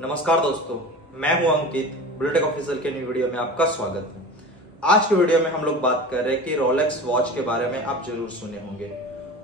नमस्कार दोस्तों, मैं हूं अंकित। बुलेटेक ऑफिशियल के न्यू वीडियो में आपका स्वागत है। आज के वीडियो में हम लोग बात कर रहे हैं कि रोलेक्स वॉच के बारे में आप जरूर सुने होंगे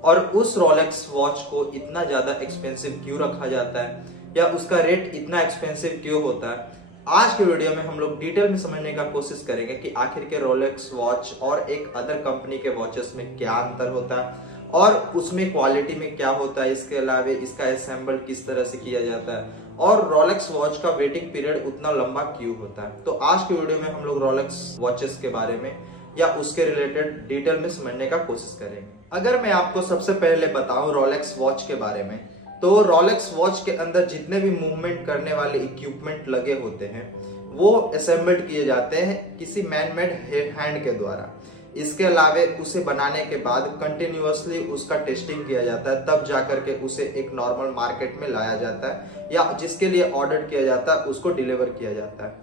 और उस रोलेक्स वॉच को इतना ज्यादा एक्सपेंसिव क्यों रखा जाता है या उसका रेट इतना एक्सपेंसिव क्यों होता है। आज के वीडियो में हम लोग डिटेल में समझने का कोशिश करेंगे कि आखिर के रोलेक्स वॉच और एक अदर कंपनी के वॉचेस में क्या अंतर होता है और उसमें क्वालिटी में क्या होता है, इसके अलावा इसका असेंबल किस तरह से किया जाता है और रोलेक्स वॉच का वेटिंग पीरियड उतना लंबा क्यों होता है। तो आज के वीडियो में हम लोग रोलेक्स वॉचेस के बारे में या उसके रिलेटेड डिटेल में समझने का कोशिश करेंगे। अगर मैं आपको सबसे पहले बताऊं रोलेक्स वॉच के बारे में, तो रोलेक्स वॉच के अंदर जितने भी मूवमेंट करने वाले इक्विपमेंट लगे होते हैं वो असेंबल्ड किए जाते हैं किसी मैन मेड हैंड के द्वारा। इसके अलावा उसे बनाने के बाद कंटिन्यूअसली उसका टेस्टिंग किया जाता है, तब जाकर के उसे एक नॉर्मल मार्केट में लाया जाता है या जिसके लिए ऑर्डर किया जाता है उसको डिलीवर किया जाता है।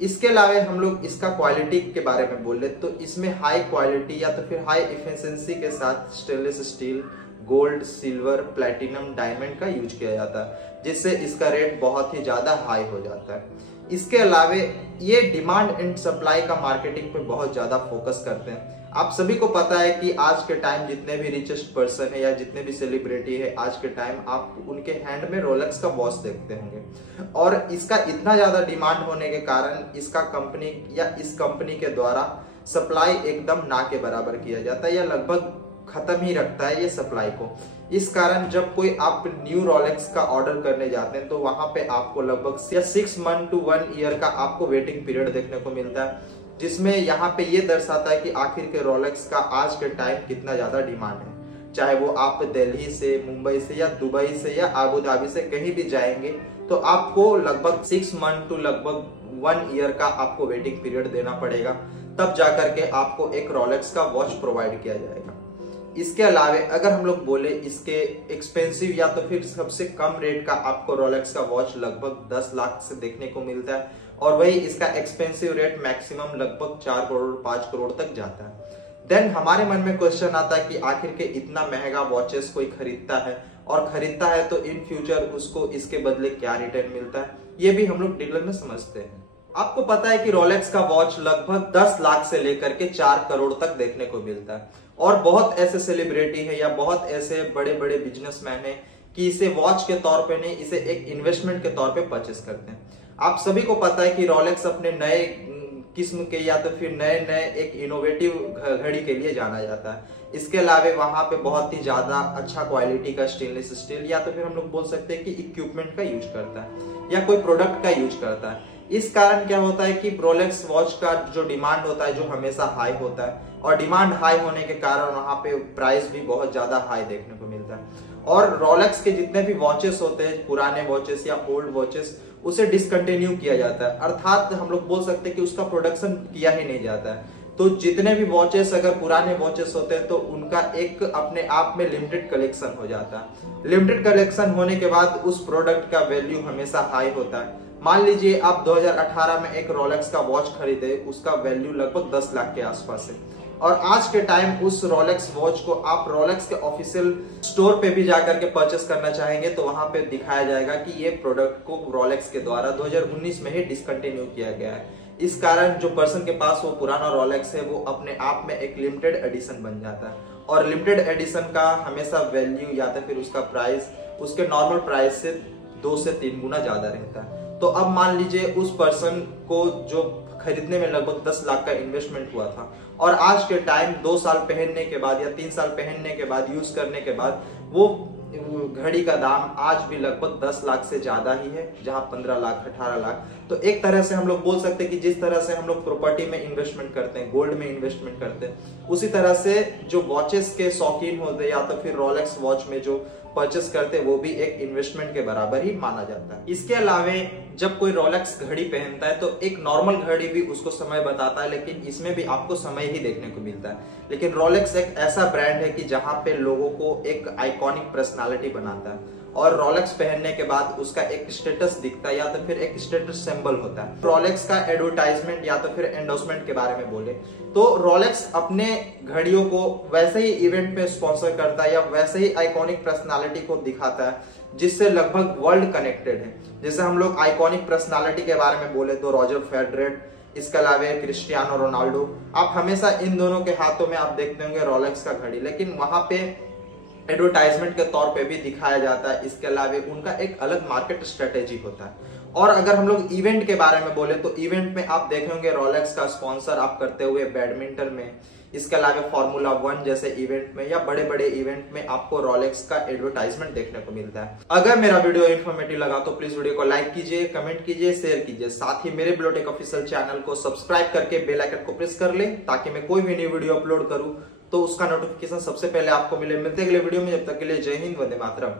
इसके अलावा हम लोग इसका क्वालिटी के बारे में बोले तो इसमें हाई क्वालिटी या तो फिर हाई एफिशिएंसी के साथ stainless steel, gold, silver, platinum, diamond का यूज किया जाता है, जिससे इसका रेट बहुत ही ज्यादा हाई हो जाता है। इसके अलावा ये डिमांड एंड सप्लाई का मार्केटिंग पे बहुत ज्यादा फोकस करते हैं। आप सभी को पता है कि आज के टाइम जितने भी रिचेस्ट पर्सन है या जितने भी सेलिब्रिटी है, आज के टाइम आप उनके हैंड में रोलेक्स का वॉच देखते होंगे और इसका इतना ज्यादा डिमांड होने के कारण इसका कंपनी या इस कंपनी के द्वारा सप्लाई एकदम ना के बराबर किया जाता है या लगभग खत्म ही रखता है ये सप्लाई को। इस कारण जब कोई आप न्यू रोलेक्स का ऑर्डर करने जाते हैं तो वहां पे आपको लगभग 6 मंथ टू 1 ईयर का आपको वेटिंग पीरियड देखने को मिलता है, जिसमें यहाँ पे ये दर्शाता है कि आखिर के रोलेक्स का आज के टाइम कितना ज्यादा डिमांड है। चाहे वो आप दिल्ली से, मुंबई से या दुबई से या आबू धाबी से कहीं भी जाएंगे तो आपको लगभग 6 मंथ टू लगभग 1 ईयर का आपको वेटिंग पीरियड देना पड़ेगा, तब जाकर के आपको एक रोलेक्स का वॉच प्रोवाइड किया जाएगा। इसके अलावा अगर हम लोग बोले इसके एक्सपेंसिव या तो फिर सबसे कम रेट का आपको रोलेक्स का वॉच लगभग 10 लाख से देखने को मिलता है और वही इसका एक्सपेंसिव रेट मैक्सिमम लगभग 4 करोड़ 5 करोड़ तक जाता है। देन हमारे मन में क्वेश्चन आता है कि आखिर के इतना महंगा वॉचेस कोई खरीदता है और खरीदता है तो इन फ्यूचर उसको इसके बदले क्या रिटर्न मिलता है, ये भी हम लोग डिटेल में समझते हैं। आपको पता है कि रोलेक्स का वॉच लगभग 10 लाख से लेकर के 4 करोड़ तक देखने को मिलता है और बहुत ऐसे सेलिब्रिटी है या बहुत ऐसे बड़े बड़े बिजनेसमैन है कि इसे वॉच के तौर पे नहीं, इसे एक इन्वेस्टमेंट के तौर पे परचेस करते हैं। आप सभी को पता है कि रोलेक्स अपने नए किस्म के या तो फिर नए नए एक इनोवेटिव घड़ी के लिए जाना जाता है। इसके अलावा वहां पे बहुत ही ज्यादा अच्छा क्वालिटी का स्टेनलेस स्टील या तो फिर हम लोग बोल सकते हैं कि इक्विपमेंट का यूज करता है या कोई प्रोडक्ट का यूज करता है। इस कारण क्या होता है कि रोलेक्स वॉच का जो डिमांड होता है जो हमेशा हाई होता है और डिमांड हाई होने के कारण वहां पे प्राइस भी बहुत ज्यादा हाई देखने को मिलता है। और रोलेक्स के जितने भी वॉचेस होते हैं, पुराने वॉचेस या ओल्ड वॉचेस, उसे डिसकंटिन्यू किया जाता है, अर्थात हम लोग बोल सकते हैं कि उसका प्रोडक्शन किया ही नहीं जाता है। तो जितने भी वॉचेस अगर पुराने वॉचेस होते हैं तो उनका एक अपने आप में लिमिटेड कलेक्शन हो जाता है। लिमिटेड कलेक्शन होने के बाद उस प्रोडक्ट का वैल्यू हमेशा हाई होता है। मान लीजिए आप 2018 में एक रोलेक्स का वॉच खरीदे, उसका वैल्यू लगभग 10 लाख के आसपास है और आज के टाइम उस रोलेक्स वॉच को आप रोलेक्स के ऑफिशियल स्टोर पे भी जाकर के परचेस करना चाहेंगे तो वहां पे दिखाया जाएगा कि ये प्रोडक्ट को रोलेक्स के द्वारा 2019 में ही डिसकंटिन्यू किया गया है। इस कारण जो पर्सन के पास वो पुराना रोलेक्स है वो अपने आप में एक लिमिटेड एडिशन बन जाता है और लिमिटेड एडिशन का हमेशा वैल्यू या तो फिर उसका प्राइस उसके नॉर्मल प्राइस से 2 से 3 गुना ज्यादा रहता है। तो अब मान लीजिए उस पर्सन को जो खरीदने में लगभग 10 लाख का इन्वेस्टमेंट हुआ था और आज के टाइम 2 साल पहनने के बाद या 3 साल पहनने के बाद यूज करने के बाद वो घड़ी का दाम आज भी लगभग 10 लाख से ज्यादा ही है, जहां 15 लाख 18 लाख। तो एक तरह से हम लोग बोल सकते हैं कि जिस तरह से हम लोग प्रॉपर्टी में इन्वेस्टमेंट करते हैं, गोल्ड में इन्वेस्टमेंट करते हैं, उसी तरह से जो वॉचेस के शौकीन होते हैं या तो फिर रोलेक्स वॉच में जो परचेस करते हैं वो भी एक इन्वेस्टमेंट के बराबर ही माना जाता है। इसके अलावा जब कोई रोलेक्स घड़ी पहनता है तो एक नॉर्मल घड़ी भी उसको समय बताता है, लेकिन इसमें भी आपको समय ही देखने को मिलता है। लेकिन रोलेक्स एक ऐसा ब्रांड है कि जहां पे लोगों को एक आइकॉनिक पर्सनालिटी बनाता है और रोलेक्स पहनने के बाद उसका एक स्टेटस दिखता है या तो फिर एक स्टेटस सिंबल होता है। रोलेक्स का एडवर्टाइजमेंट या तो फिर एंडोर्समेंट के बारे में बोले तो रोलेक्स अपने घड़ियों को वैसे ही इवेंट पे स्पॉन्सर करता है या वैसे ही आइकॉनिक पर्सनालिटी को दिखाता है जिससे लगभग वर्ल्ड कनेक्टेड है। जैसे हम लोग आइकॉनिक पर्सनालिटी के बारे में बोले तो रॉजर फेडरर, इसके अलावा क्रिस्टियानो रोनाल्डो, आप हमेशा इन दोनों के हाथों में आप देखते होंगे रोलेक्स का घड़ी, लेकिन वहां पे एडवर्टाइजमेंट के तौर पे भी दिखाया जाता है। इसके अलावा उनका एक अलग मार्केट स्ट्रेटेजी होता है। और अगर हम लोग इवेंट के बारे में बोले तो इवेंट में आप देखे होंगे रोलेक्स का स्पॉन्सर आप करते हुए बैडमिंटन में, इसके अलावा फॉर्मूला 1 जैसे इवेंट में या बड़े बड़े इवेंट में आपको रोलेक्स का एडवर्टाइजमेंट देखने को मिलता है। अगर मेरा वीडियो इन्फॉर्मेटिव लगा तो प्लीज वीडियो को लाइक कीजिए, कमेंट कीजिए, शेयर कीजिए। साथ ही मेरे ब्लूटेक ऑफिशियल चैनल को सब्सक्राइब करके बेल आइकन को प्रेस कर ले ताकि मैं कोई भी न्यू वीडियो अपलोड करूं तो उसका नोटिफिकेशन सबसे पहले आपको मिले। मिलते अगले वीडियो में, जब तक के लिए जय हिंद, वंदे मातरम।